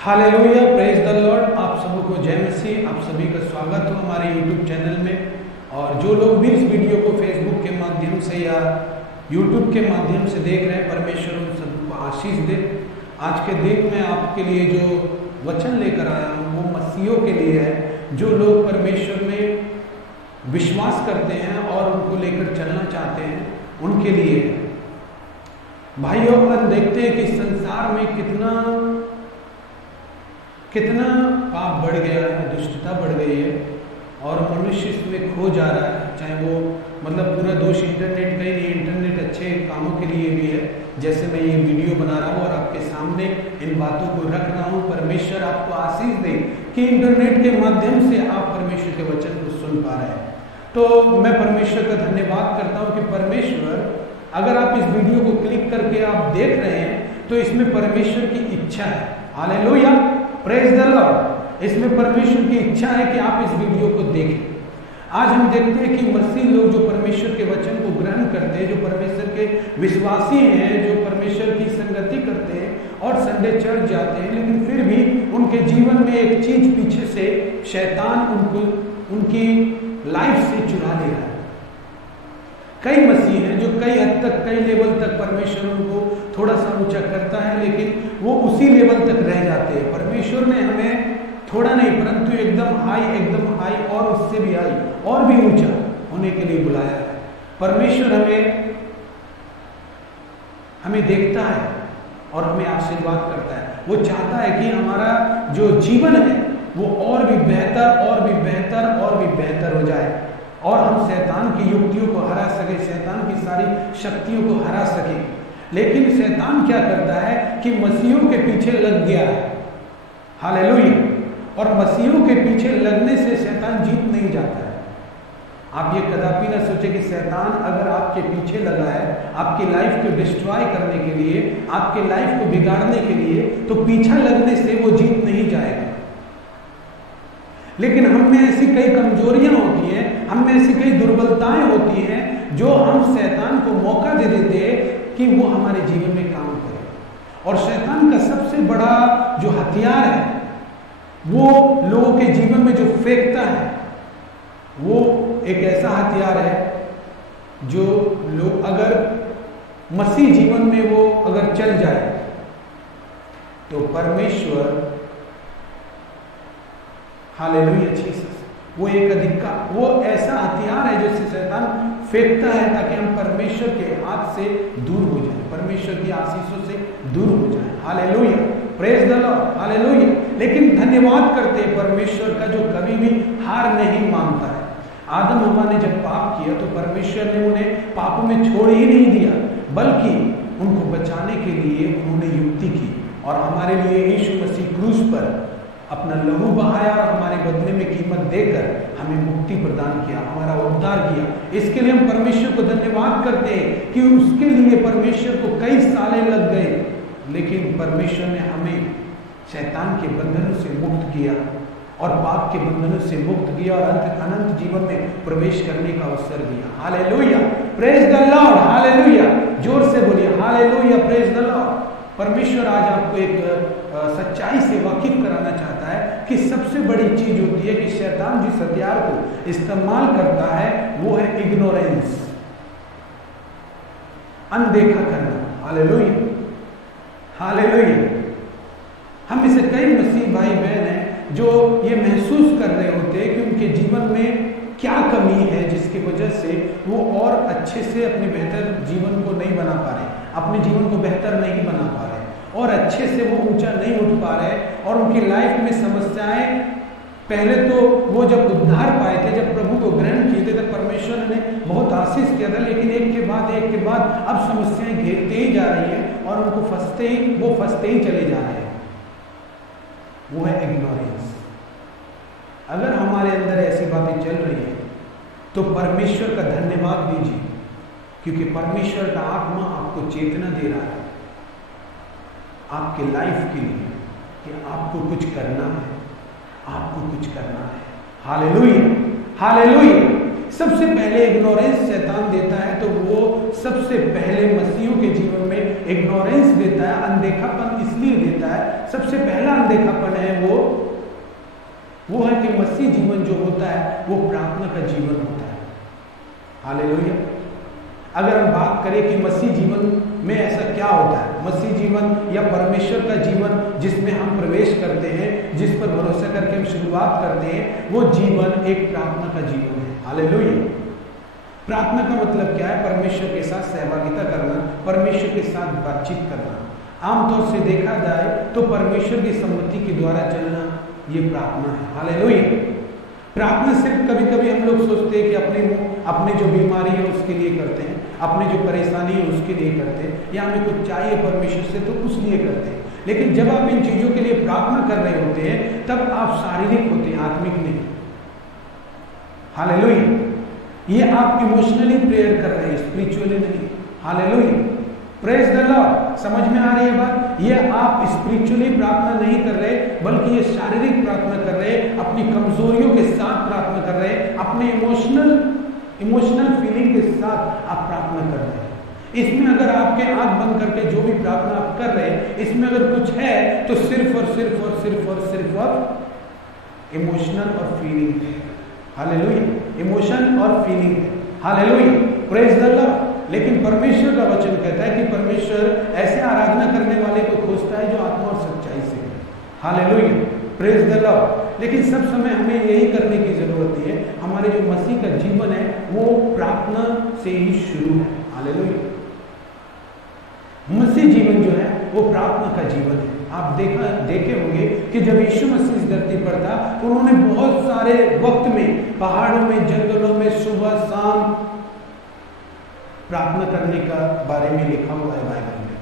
Hallelujah, praise the Lord. आप सबको जय मसीह। आप सभी का स्वागत हो हमारे यूट्यूब चैनल में। और जो लोग भी इस वीडियो को फेसबुक के माध्यम से या यूट्यूब के माध्यम से देख रहे हैं, परमेश्वर उन सबको आशीष दे। आज के दिन में आपके लिए जो वचन लेकर आया हूँ वो मसीहों के लिए है, जो लोग परमेश्वर में विश्वास करते हैं और उनको लेकर चलना चाहते हैं, उनके लिए है। भाइयों, अपन देखते हैं कि संसार में कितना पाप बढ़ गया है, दुष्टता बढ़ गई है और मनुष्य इसमें खो जा रहा है। चाहे वो पूरा दोष इंटरनेट का ही नहीं, इंटरनेट अच्छे कामों के लिए भी है। जैसे मैं ये वीडियो बना रहा हूँ और आपके सामने इन बातों को रख रहा हूँ, परमेश्वर आपको आशीष दे कि इंटरनेट के माध्यम से आप परमेश्वर के वचन को सुन पा रहे हैं। तो मैं परमेश्वर का धन्यवाद करता हूँ कि परमेश्वर, अगर आप इस वीडियो को क्लिक करके आप देख रहे हैं तो इसमें परमेश्वर की इच्छा है। Hallelujah, praise the Lord. इसमें परमेश्वर की इच्छा है कि आप इस वीडियो को देखें। आज हम देखते हैं कि मसीह लोग जो परमेश्वर के वचन को ग्रहण करते हैं, जो परमेश्वर के विश्वासी हैं, जो परमेश्वर की संगति करते हैं और संडे चर्च जाते हैं, लेकिन फिर भी उनके जीवन में एक चीज पीछे से शैतान उनकी लाइफ से चुरा ले रहा है। कई मसीह हैं जो कई हद तक, कई लेवल तक परमेश्वर उनको थोड़ा सा ऊंचा करता है, लेकिन वो उसी लेवल तक रह जाते हैं। परमेश्वर ने हमें थोड़ा नहीं परंतु एकदम हाई और उससे भी हाई और भी ऊंचा होने के लिए बुलाया है। परमेश्वर हमें देखता है और हमें आशीर्वाद करता है। वो चाहता है कि हमारा जो जीवन है वो और भी बेहतर और भी बेहतर और भी बेहतर हो जाए और हम शैतान की युक्तियों को हरा सके, शैतान की सारी शक्तियों को हरा सके। लेकिन शैतान क्या करता है कि मसीहों के पीछे लग गया है। हालेलुया। और मसीहों के पीछे लगने से शैतान जीत नहीं जाता है। आप ये कदापि ना सोचे कि शैतान अगर आपके पीछे लगा है आपकी लाइफ को डिस्ट्रॉय करने के लिए, आपके लाइफ को बिगाड़ने के लिए, तो पीछा लगने से वो जीत नहीं जाएगा। लेकिन हम में ऐसी कई कमजोरियां होती हैं, हम में ऐसी कई दुर्बलताएं होती हैं जो हम शैतान को मौका दे देते हैं कि वो हमारे जीवन में काम करे। और शैतान का सबसे बड़ा जो हथियार है वो लोगों के जीवन में जो फेंकता है, वो एक ऐसा हथियार है जो लोग अगर मसीह जीवन में वो अगर चल जाए तो परमेश्वर, हालेलुया जीसस, वो ऐसा हथियार है जिससे शैतान फेंकता है ताकि हम परमेश्वर के हाथ से दूर हो जाए, परमेश्वर की आशीषों से दूर हो जाए। Hallelujah, praise the Lord, hallelujah. लेकिन धन्यवाद करते हैं परमेश्वर का जो कभी भी हार नहीं मानता है। आदम हवा ने जब पाप किया तो परमेश्वर ने उन्हें पापों में छोड़ ही नहीं दिया, बल्कि उनको बचाने के लिए उन्होंने युक्ति की और हमारे लिए यीशु मसीह क्रूस पर अपना लहू बहाया और हमारे बदले में कीमत देकर हमें मुक्ति प्रदान किया, हमारा उद्धार किया। इसके लिए हम परमेश्वर को धन्यवाद करते हैं कि उसके लिए परमेश्वर को कई सालें लग गए, लेकिन परमेश्वर ने हमें शैतान के बंधनों से मुक्त किया और पाप के बंधनों से मुक्त किया और अनंत जीवन में प्रवेश करने का अवसर दिया। Hallelujah, praise the Lord, hallelujah. जोर से बोलिए हालेलुया, प्रेज द लॉर्ड। परमेश्वर आज आपको एक सच्चाई से वाकिफ कराना चाहता है कि सबसे बड़ी चीज होती है कि शैतान जिस हथियार को इस्तेमाल करता है वो है इग्नोरेंस, अनदेखा करना। Hallelujah, hallelujah. हम इसे कई मसीह भाई बहन हैं जो ये महसूस कर रहे होते हैं कि उनके जीवन में क्या कमी है जिसकी वजह से वो और अच्छे से अपने बेहतर जीवन को नहीं बना पा रहे, अपने जीवन को बेहतर नहीं बना पा रहे और अच्छे से वो ऊंचा नहीं उठ पा रहे और उनकी लाइफ में समस्याएं, पहले तो वो जब उद्धार पाए थे, जब प्रभु को ग्रहण किए थे तब परमेश्वर ने बहुत आशीष किया था, लेकिन एक के बाद अब समस्याएं घेरते ही जा रही हैं और उनको फंसते ही चले जा रहे हैं। वो है इग्नोरेंस। अगर हमारे अंदर ऐसी बातें चल रही है तो परमेश्वर का धन्यवाद दीजिए, क्योंकि परमेश्वर का आत्मा आपको चेतना दे रहा है आपके लाइफ के लिए कि आपको कुछ करना है, आपको कुछ करना है। Hallelujah, hallelujah. सबसे पहले इग्नोरेंस शैतान देता है, तो वो सबसे पहले मसीहियों के जीवन में इग्नोरेंस देता है, अनदेखापन इसलिए देता है। सबसे पहला अनदेखापन है वो है कि मसीह जीवन जो होता है वो प्रार्थना का जीवन होता है। हालेलुया। अगर हम बात करें कि मसीह जीवन में ऐसा क्या होता है, मसीह जीवन या परमेश्वर का जीवन जिसमें हम प्रवेश करते हैं, जिस पर भरोसा करके हम शुरुआत करते हैं, वो जीवन एक प्रार्थना का जीवन है। हालेलुया। प्रार्थना का मतलब क्या है? परमेश्वर के साथ सहभागिता करना, परमेश्वर के साथ बातचीत करना। आमतौर से देखा जाए तो परमेश्वर की सम्मति के द्वारा चलना ये प्रार्थना है। हालेलुया। प्रार्थना सिर्फ कभी कभी हम लोग सोचते हैं कि अपने जो बीमारी है उसके लिए करते हैं, अपने जो परेशानी है उसके लिए करते हैं, या हमें कुछ चाहिए परमेश्वर से तो उस लिए करते हैं। लेकिन जब आप इन चीजों के लिए प्रार्थना कर रहे होते हैं तब आप शारीरिक होते हैं, आत्मिक नहीं। हालेलुया। ये आप इमोशनली प्रेयर कर रहे हैं, स्पिरिचुअली नहीं। हालेलुया। Praise the Lord. समझ में आ रही है बात? ये आप स्पिरिचुअली प्रार्थना नहीं कर रहे, बल्कि ये शारीरिक प्रार्थना कर रहे, अपनी कमजोरियों के साथ प्रार्थना कर रहे, अपने इमोशनल फीलिंग के साथ आप प्रार्थना कर रहे हैं। इसमें अगर आपके आंख बंद करके जो भी प्रार्थना आप कर रहे हैं, इसमें अगर कुछ है तो सिर्फ इमोशनल और फीलिंग है। हालेलुया। इमोशन और फीलिंग है। हालेलुया। Praise the Lord. लेकिन परमेश्वर का वचन कहता है कि परमेश्वर ऐसे आराधना करने वाले को खोजता है जो आत्मा और सच्चाई से है। हालेलुया। Praise the Lord. लेकिन सब समय हमें यही करने की जरूरत है। हमारे जो मसीह का जीवन है वो प्रार्थना से ही शुरू है। हालेलुया। मसीह जीवन जो है वो प्रार्थना का जीवन है। आप देखे होंगे कि जब यीशु मसीह इस धरती पर था तो उन्होंने बहुत सारे वक्त में पहाड़ों में, जंगलों में, सुबह शाम प्रार्थना करने का बारे में लिखा हुआ है बाइबल में।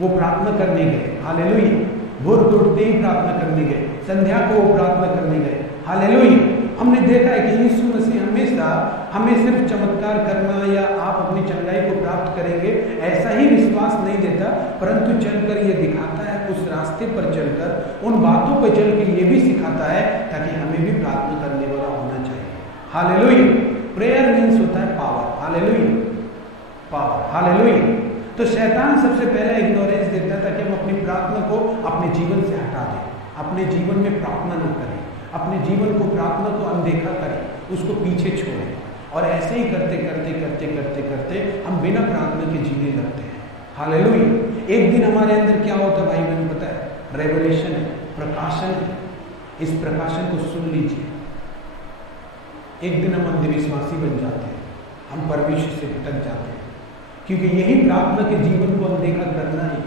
वो प्रार्थना करने गए। हालेलुया। भोर उठते ही प्रार्थना करने गए, संध्या को वो प्रार्थना करने गए। हालेलुया। हमने देखा है कि यीशु मसीह हमेशा हमें सिर्फ चमत्कार करना या आप अपनी चंगाई को प्राप्त करेंगे ऐसा ही विश्वास नहीं देता, परंतु चलकर ये दिखाता है, उस रास्ते पर चलकर, उन बातों पर चलकर ये भी सिखाता है ताकि हमें भी प्रार्थना करने वाला होना चाहिए। हालेलुया। प्रेयर मीन्स होता है पावर। हालेलुया। पावर। हालेलुया। तो शैतान सबसे पहले इग्नोरेंस देता है ताकि हम अपनी प्रार्थना को अपने जीवन से हटा दें, अपने जीवन में प्रार्थना न करें, अपने जीवन को, प्रार्थना को अनदेखा करें, उसको पीछे छोड़ें। और ऐसे ही करते करते करते करते करते हम बिना प्रार्थना के जीने लगते हैं। हालेलुया। एक दिन हमारे अंदर क्या होता है भाई बहन पता है? रेवलेशन है, प्रकाशन है। इस प्रकाशन को सुन लीजिए। एक दिन हम अंधविश्वासी बन जाते हैं, हम परमेश्वर से भटक जाते हैं, क्योंकि यही प्रार्थना के जीवन को अनदेखा करना ही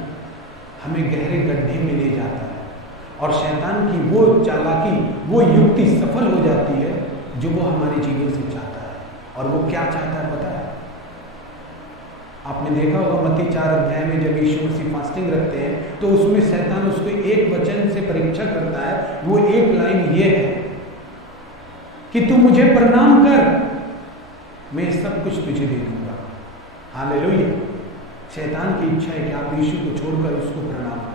हमें गहरे गड्ढे में ले जाता है। और शैतान की वो चालाकी, वो युक्ति सफल हो जाती है जो वो हमारे जीवन से चाहता है। और वो क्या चाहता है पता है? आपने देखा होगा मत्ती 4 अध्याय में जब यीशु मसीह फास्टिंग रखते हैं तो उसमें शैतान उसको एक वचन से परीक्षा करता है। वो एक लाइन ये है कि तू मुझे प्रणाम कर, मैं सब कुछ तुझे दे दूंगा। हालेलुया। शैतान की इच्छा है कि आप यीशु को छोड़कर उसको प्रणाम करें।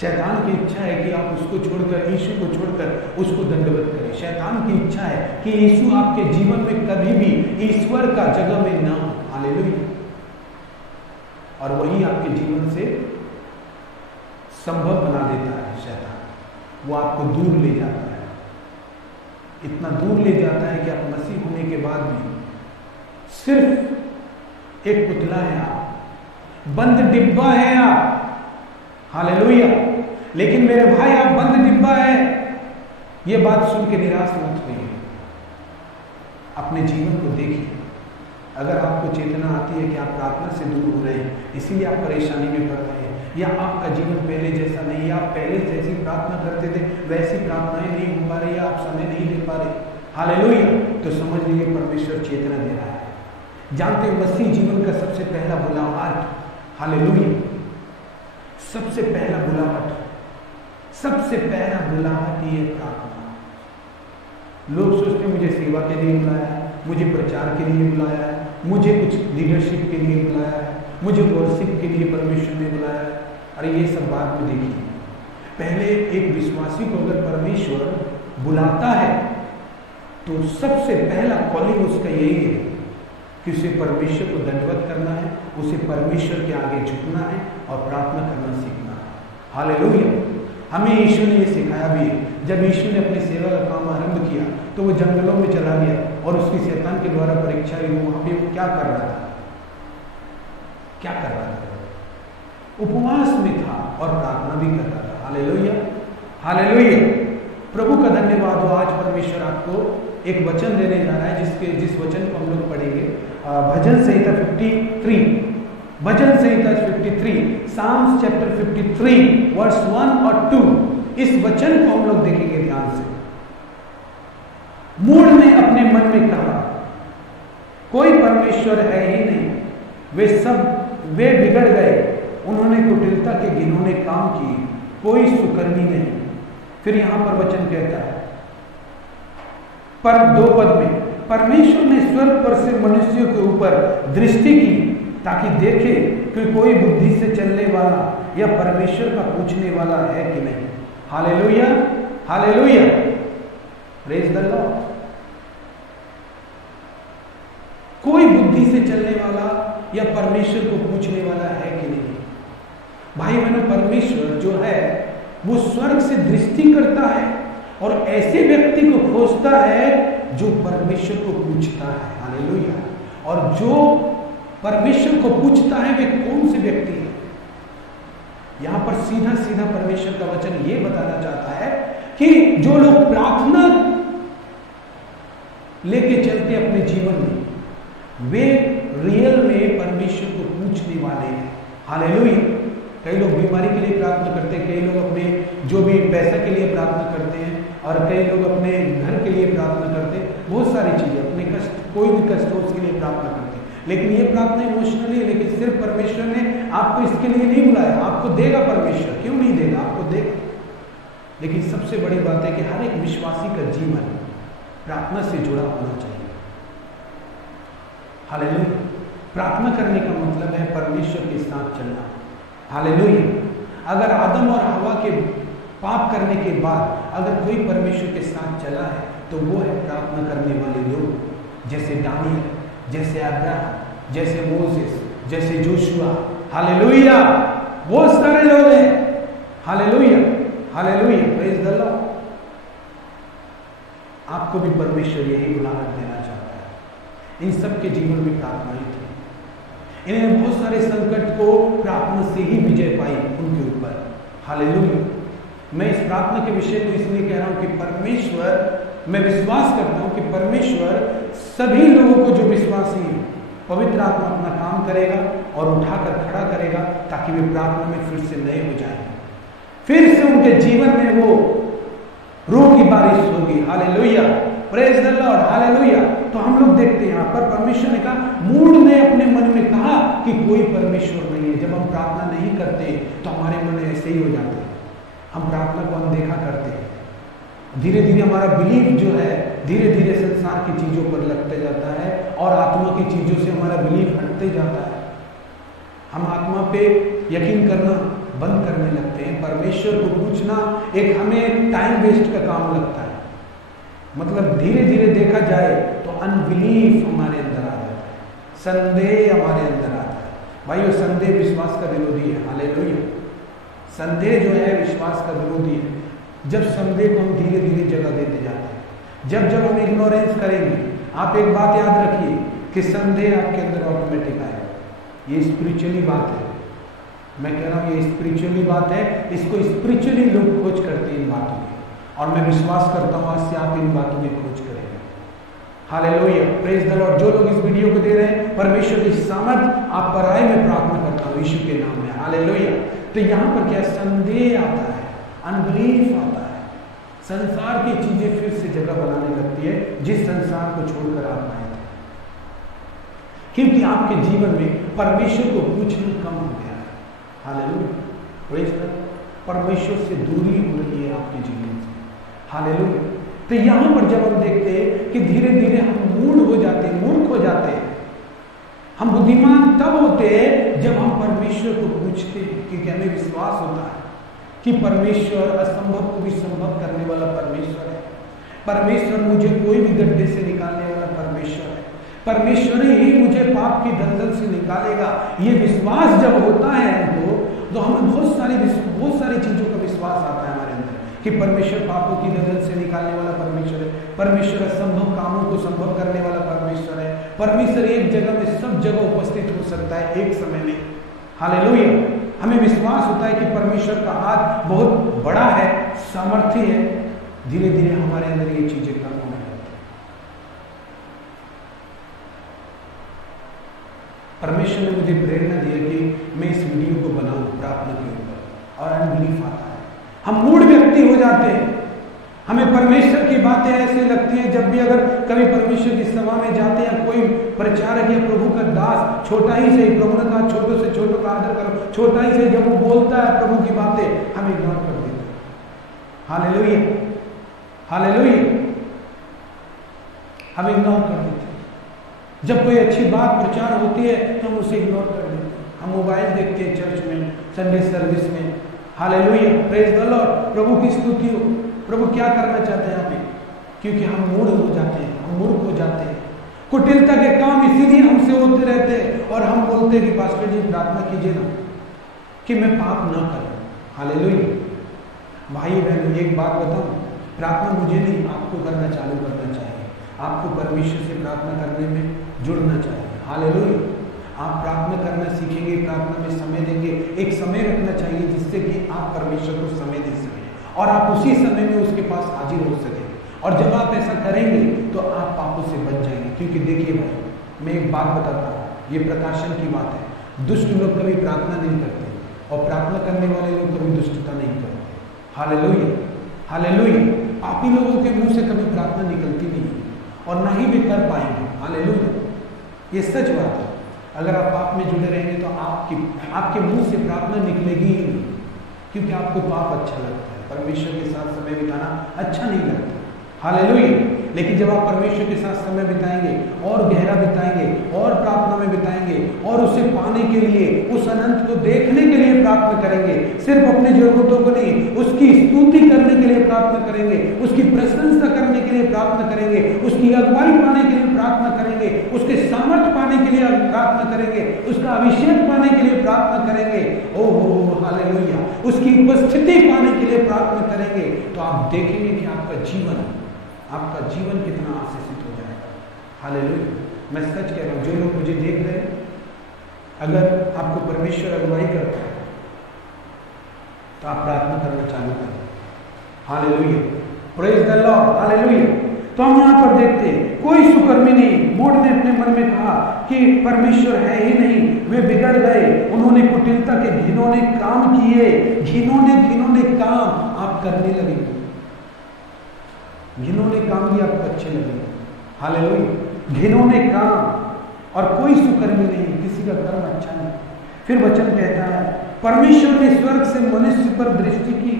शैतान की इच्छा है कि आप उसको छोड़कर, यीशु को छोड़कर उसको दंडवत करें। शैतान की इच्छा है कि यीशु आपके जीवन में कभी भी ईश्वर का जगह में ना हो। हालेलुया। और वही आपके जीवन से संभव बना देता है शैतान। वो आपको दूर ले जाता है, इतना दूर ले जाता है कि आप मसीह होने के बाद भी सिर्फ एक पुतला है, आप बंद डिब्बा है आप। हालेलुया। लेकिन मेरे भाई आप बंद डिब्बा है, ये बात सुन के निराश मत होइए। अपने जीवन को देखिए। अगर आपको चेतना आती है कि आप प्रार्थना से दूर हो रहे हैं, इसीलिए आप परेशानी में पड़ रहे हैं, या आपका जीवन पहले जैसा नहीं, आप पहले जैसी प्रार्थना करते थे वैसी प्रार्थनाएं नहीं हो पा रही, आप समय नहीं दे पा रहे। हालेलुया। तो समझ लीजिए परमेश्वर चेतना दे रहा है। जानते हो मसीह जीवन का सबसे पहला बुलाहट, हालेलुया, सबसे पहला बुलाहट, सबसे पहला बुलाहट ये प्रार्थना। लोग सोचते मुझे सेवा के लिए बुलाया है, मुझे प्रचार के लिए बुलाया है, मुझे कुछ लीडरशिप के लिए बुलाया है, मुझे वर्शिप के लिए परमेश्वर ने बुलाया है। अरे ये सब बात में देखिए, पहले एक विश्वासी को अगर परमेश्वर बुलाता है तो सबसे पहला कॉलिंग उसका यही है कि उसे परमेश्वर को दंडवत करना है, उसे परमेश्वर के आगे झुकना है और प्रार्थना करना सीखना है। हालेलुया। हमें यीशु ने ये सिखाया भी है। जब यीशु ने अपनी सेवा का काम आरंभ किया तो वो जंगलों में चला गया और उसकी शैतान के द्वारा परीक्षा हुई। वहां पे वो क्या कर रहा था? क्या कर रहा था? उपवास में था और प्रार्थना भी कर रहा था। Hallelujah, hallelujah. प्रभु का धन्यवाद हो। आज परमेश्वर आपको एक वचन देने जा रहा है जिस वचन को हम लोग पढ़ेंगे भजन संहिता 53, भजन संहिता 53, साम्स चैप्टर 53 वर्स 1 और 2। इस वचन को हम लोग देखेंगे ध्यान से। मूढ़ ने अपने मन में कहा, कोई परमेश्वर है ही नहीं, वे बिगड़ गए, उन्होंने कुटिलता के घिनौने काम किए, कोई सुकर्मी नहीं। फिर यहां पर वचन कहता है पर 2 पद में, परमेश्वर ने स्वर्ग पर से मनुष्यों के ऊपर दृष्टि की ताकि देखे कि कोई बुद्धि से चलने वाला या परमेश्वर का पूछने वाला है कि नहीं। Hallelujah, hallelujah, praise the Lord. कोई बुद्धि से चलने वाला या परमेश्वर को पूछने वाला है कि नहीं। भाई बहनों, परमेश्वर जो है वो स्वर्ग से दृष्टि करता है और ऐसे व्यक्ति को खोजता है जो परमेश्वर को पूछता है। हालेलुया। और जो परमेश्वर को पूछता है वे कौन से व्यक्ति है? यहां पर सीधा सीधा परमेश्वर का वचन यह बताना चाहता है कि जो लोग प्रार्थना लेके चलते अपने जीवन में, वे रियल में परमेश्वर को पूछने वाले हैं। हालेलुया। कई लोग बीमारी के लिए प्रार्थना करते हैं, कई लोग अपने जो भी पैसा के लिए प्रार्थना करते हैं और कई लोग अपने घर के लिए प्रार्थना करते हैं। बहुत सारी चीजें, अपने कष्ट, कोई भी कष्ट हो उसके लिए प्रार्थना करते हैं। लेकिन ये प्रार्थना इमोशनली है, लेकिन सिर्फ परमेश्वर ने आपको इसके लिए नहीं बुलाया। आपको देगा परमेश्वर, क्यों नहीं देगा? आपको देगा। लेकिन सबसे बड़ी बात है कि हर एक विश्वासी का जीवन प्रार्थना से जुड़ा होना चाहिए। हालेलुया। प्रार्थना करने का मतलब है परमेश्वर के साथ चलना। हालेलुया। अगर आदम और हवा के पाप करने के बाद अगर कोई परमेश्वर के साथ चला है तो वो है प्रार्थना करने वाले लोग, जैसे दानियल, जैसे अब्राहम, जैसे मोसेस, जैसे जोशुआ। हालेलुया। वो सारे लोग हैं। Hallelujah, hallelujah, praise the Lord. आपको भी परमेश्वर यही उदाहरण देना चाहता है। इन सब के जीवन में प्रार्थनाएं थी। इन्होंने बहुत सारे संकट को प्रार्थना से ही विजय पाई उनके ऊपर। हालेलुया। मैं इस प्रार्थना के विषय को इसलिए कह रहा हूं कि परमेश्वर, मैं विश्वास करता हूं कि परमेश्वर सभी लोगों को जो विश्वासी हैं, पवित्र आत्मा अपना काम करेगा और उठाकर खड़ा करेगा ताकि वे प्रार्थना में फिर से नए हो जाएं। फिर से उनके जीवन में वो रूह की बारिश होगी। Hallelujah, praise the Lord, hallelujah. तो हम लोग देखते हैं यहाँ पर परमेश्वर ने कहा, मूढ़ ने अपने मन में कहा कि कोई परमेश्वर नहीं है। जब हम प्रार्थना नहीं करते तो हमारे मन ऐसे ही हो जाते हैं, हम प्रार्थना को अनदेखा करते हैं। धीरे धीरे हमारा बिलीफ जो है धीरे धीरे संसार की चीजों पर लगते जाता है और आत्मा की चीजों से हमारा बिलीफ हटते जाता है। हम आत्मा पे यकीन करना बंद करने लगते हैं। परमेश्वर को पूछना एक हमें टाइम वेस्ट का काम लगता है। मतलब धीरे धीरे देखा जाए तो अनबिलीफ हमारे अंदर आ जाता है, संदेह हमारे अंदर आता है। भाइयों, संदेह विश्वास का विरोधी है। हालेलुया। संदेह जो है विश्वास का विरोधी है। जब संदेह को हम धीरे धीरे जगह देते जाते हैं, जब हम इग्नोरेंस करेंगे, आप एक बात याद रखिए कि संदेह आपके अंदर ऑटोमेटिक आएगा। ये स्पिरिचुअली बात है। मैं कह रहा हूँ ये स्पिरिचुअली बात है। इसको स्पिरिचुअली लोग खोज करते हैं इन बातों की, और मैं विश्वास करता हूँ आज से आप इन बातों की खोज करेंगे। Hallelujah, praise the Lord. जो लोग इस वीडियो को दे रहे हैं, परमेश्वर की सामर्थ आप पर आए, मैं प्रार्थना करता हूँ यीशु के नाम में। हालेलुया। तो यहाँ पर क्या संदेह आता है, अनबिलीफ आता है, संसार की चीजें फिर से जगह बनाने लगती है जिस संसार को छोड़कर आप आए थे, क्योंकि आपके जीवन में परमेश्वर को पूछना कम हो गया है। Hallelujah, praise the Lord. परमेश्वर से दूरी हो रही है आपके जीवन से। हालेलुया। तो यहां पर जब हम देखते हैं कि धीरे धीरे हम मूढ़ हो जाते हैं, मूर्ख हो जाते हैं, हम बुद्धिमान तब होते हैं जब हम परमेश्वर को पूछते हैं, क्योंकि हमें विश्वास होता है कि परमेश्वर असंभव को भी संभव करने वाला परमेश्वर है। परमेश्वर मुझे कोई भी गड्ढे से निकालने वाला परमेश्वर है। परमेश्वर ही मुझे पाप की दलदल से निकालेगा। ये विश्वास जब होता है हमको, तो हमें बहुत सारी चीजों का विश्वास आता है हमारे अंदर कि परमेश्वर पापों की दलदल से निकालने वाला परमेश्वर है। परमेश्वर असंभव कामों को संभव करने वाला परमेश्वर है। परमेश्वर एक जगह में सब जगह उपस्थित हो सकता है एक समय में। हालेलुया। हमें विश्वास होता है कि परमेश्वर का हाथ बहुत बड़ा है, सामर्थ्य है। धीरे धीरे हमारे अंदर ये चीजें कम होने लगती हैं। परमेश्वर ने मुझे प्रेरणा दी है कि मैं इस वीडियो को बनाऊं प्रार्थना के ऊपर, और अनबिलीफ आता है, हम मूढ़ व्यक्ति हो जाते हैं। हमें परमेश्वर की बातें ऐसी लगती हैं, जब भी अगर कभी परमेश्वर की सभा में जाते हैं, कोई प्रचारक या प्रभु का दास, छोटा ही से, प्रभु ने कहा छोटों से छोटों का आदर करो, छोटा ही से जब वो बोलता है प्रभु की बातें, हम इग्नोर कर देते हैं। हालेलुया, हालेलुया, हम इग्नोर कर देते हैं। जब कोई अच्छी बात प्रचार होती है तो हम उसे इग्नोर कर देते हैं। हम मोबाइल देखते हैं चर्च में, संडे सर्विस में। हालेलुया, प्रेज द लॉर्ड, प्रभु की स्तुति हो। प्रभु क्या करना चाहते हैं यहाँ पे? क्योंकि हम मूढ़ हो जाते हैं, हम मूर्ख हो जाते हैं। कुटिलता के काम इसीलिए हमसे होते रहते हैं, और हम बोलते हैं कि पास्टर जी प्रार्थना कीजिए ना कि मैं पाप ना करूं। हालेलुया। भाई बहन, एक बात बताऊं, प्रार्थना मुझे नहीं, आपको करना चालू करना चाहिए। आपको परमेश्वर से प्रार्थना करने में जुड़ना चाहिए। हालेलुया। आप प्रार्थना करना सीखेंगे, प्रार्थना में समय देंगे। एक समय रखना चाहिए जिससे कि आप परमेश्वर को समय दे सकें और आप उसी समय में उसके पास हाजिर हो सके। और जब आप ऐसा करेंगे तो आप पापों से बच जाएंगे। क्योंकि देखिए भाई, मैं एक बात बताता हूँ, ये प्रकाशन की बात है। दुष्ट लोग कभी प्रार्थना नहीं करते, और प्रार्थना करने वाले लोग कभी दुष्टता नहीं करते। Hallelujah, hallelujah. पापी लोगों के मुंह से कभी प्रार्थना निकलती नहीं है, और ना ही वे कर पाएंगे। हालेलुया, ये सच बात है। अगर आप पाप में जुड़े रहेंगे तो आपके मुंह से प्रार्थना निकलेगी ही नहीं, क्योंकि आपको पाप अच्छा लगता है, परमेश्वर के साथ समय बिताना अच्छा नहीं लगता। हालेलुया। लेकिन जब आप परमेश्वर के साथ समय बिताएंगे, और गहरा बिताएंगे, और प्रार्थना में बिताएंगे, और उसे पाने के लिए, उस अनंत को देखने के लिए प्रार्थना करेंगे, सिर्फ अपनी जरूरतों को नहीं, उसकी स्तुति करने के लिए प्रार्थना करेंगे, उसकी प्रशंसा करने के लिए प्रार्थना करेंगे, उसकी अगुवाई पाने के लिए प्रार्थना करेंगे, उसके सामर्थ्य पाने के लिए प्रार्थना करेंगे, उसका अभिषेक पाने के लिए प्रार्थना करेंगे, ओहो हालेलुया, उसकी उपस्थिति पाने के लिए प्रार्थना करेंगे, तो आप देखेंगे कि आपका जीवन कितना आशीषित हो जाएगा। हालेलुया। मैं सच कह रहा हूँ, जो लोग मुझे देख रहे हैं, अगर आपको परमेश्वर अगुवाई करता है तो आप प्रार्थना करना चालू करें। Hallelujah, praise the Lord, hallelujah. तो हम यहाँ पर देखते हैं, कोई सुकर्मी नहीं। मूढ़ ने अपने मन में कहा कि परमेश्वर है ही नहीं, वे बिगड़ गए, उन्होंने कुटिलता के घिनौने काम किए। घिनौने काम आप करने लगे, घिनौने काम भी आपको अच्छे लगेंगे। हालेलुया, घिनौने काम, और कोई सुकर्मी नहीं, किसी का कर्म अच्छा नहीं। फिर वचन कहता है, परमेश्वर ने स्वर्ग से मनुष्य पर दृष्टि की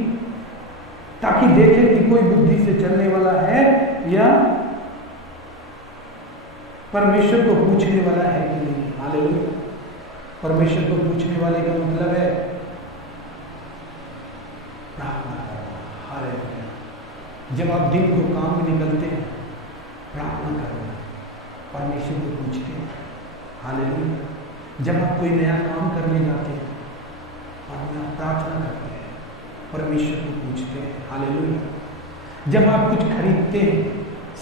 ताकि देखे कि कोई बुद्धि से चलने वाला है या परमेश्वर को पूछने वाला है कि नहीं। हालेलुया। परमेश्वर को पूछने वाले का मतलब है प्रार्थना करना। हालेलुया। जब आप दिन को काम में निकलते हैं, प्रार्थना करना, परमेश्वर को पूछते हैं। हालेलुया। जब आप कोई नया काम करने जाते हैं, प्रार्थना करते हैं, परमेश्वर को पूछते हैं। हालेलुया। जब आप कुछ खरीदते हैं,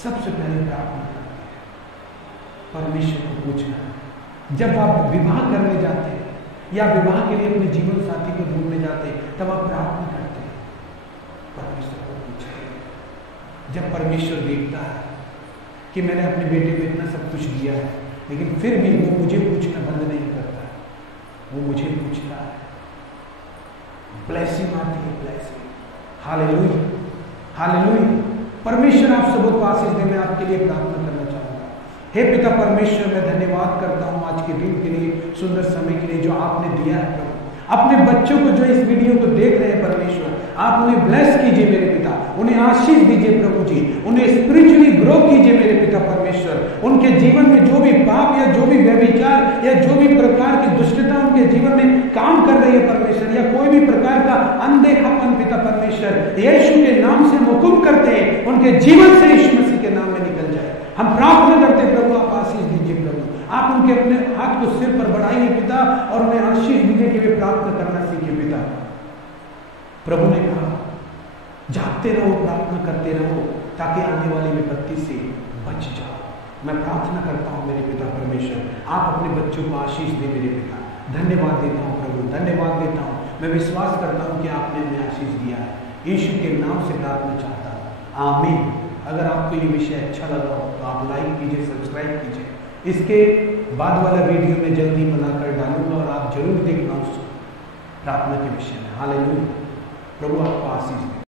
सबसे पहले प्रार्थना करते हैं, परमेश्वर को पूछना। जब आप विवाह करने जाते हैं या विवाह के लिए अपने जीवन साथी को ढूंढने जाते हैं, तब आप प्रार्थना करते हैं, परमेश्वर को पूछते हैं। जब परमेश्वर देखता है कि मैंने अपने बेटे को इतना सब कुछ दिया है, लेकिन फिर भी वो मुझे पूछना बंद नहीं करता, वो मुझे पूछता है, ब्लेसिंग आती है, ब्लेसिंग। Hallelujah, hallelujah. परमेश्वर आप सबों को आशीष दे। मैं आपके लिए प्रार्थना करना चाहूंगा। हे पिता परमेश्वर, मैं धन्यवाद करता हूं आज के दिन के लिए, सुंदर समय के लिए जो आपने दिया है प्रभु। अपने बच्चों को जो इस वीडियो को देख रहे हैं परमेश्वर, आप उन्हें ब्लेस कीजिए मेरे पिता, उन्हें आशीष दीजिए प्रभु जी, उन्हें स्पिरिचुअली ग्रो कीजिए मेरे पिता परमेश्वर। उनके जीवन में जो भी पाप या जो भी व्यभिचार या जो भी प्रकार की दुष्टता उनके जीवन में काम कर रही है परमेश्वर, या कोई भी प्रकार का अनदेखापन पिता परमेश्वर, यीशु के नाम से हुक्म करते हैं उनके जीवन से यीशु मसीह के नाम में निकल जाए। हम प्रार्थना करते हैं प्रभु, आप आशीष दीजिए प्रभु, आप उनके अपने हाथ को सिर पर बढ़ाइए पिता, और उन्हें आशीष दीजिए कि वे प्रार्थना करना सीखे पिता। प्रभु ने कहा जागते रहो, प्रार्थना करते रहो, ताकि आने वाली विपत्ति से बच जाओ। मैं प्रार्थना करता हूं मेरे पिता परमेश्वर, आप अपने बच्चों को आशीष दे मेरे पिता। धन्यवाद देता हूं प्रभु, धन्यवाद देता हूं। मैं विश्वास करता हूं कि आपने हमें आशीष दिया है। यीशु के नाम से प्रार्थना चाहता हूं, आमीन। अगर आपको ये विषय अच्छा लगा हो तो आप लाइक कीजिए, सब्सक्राइब कीजिए। इसके बाद वाला वीडियो में जल्दी बनाकर डालूंगा और आप जरूर देखना उस प्रार्थना के विषय में। हालेलुया। प्रभु आपको आशीष दे।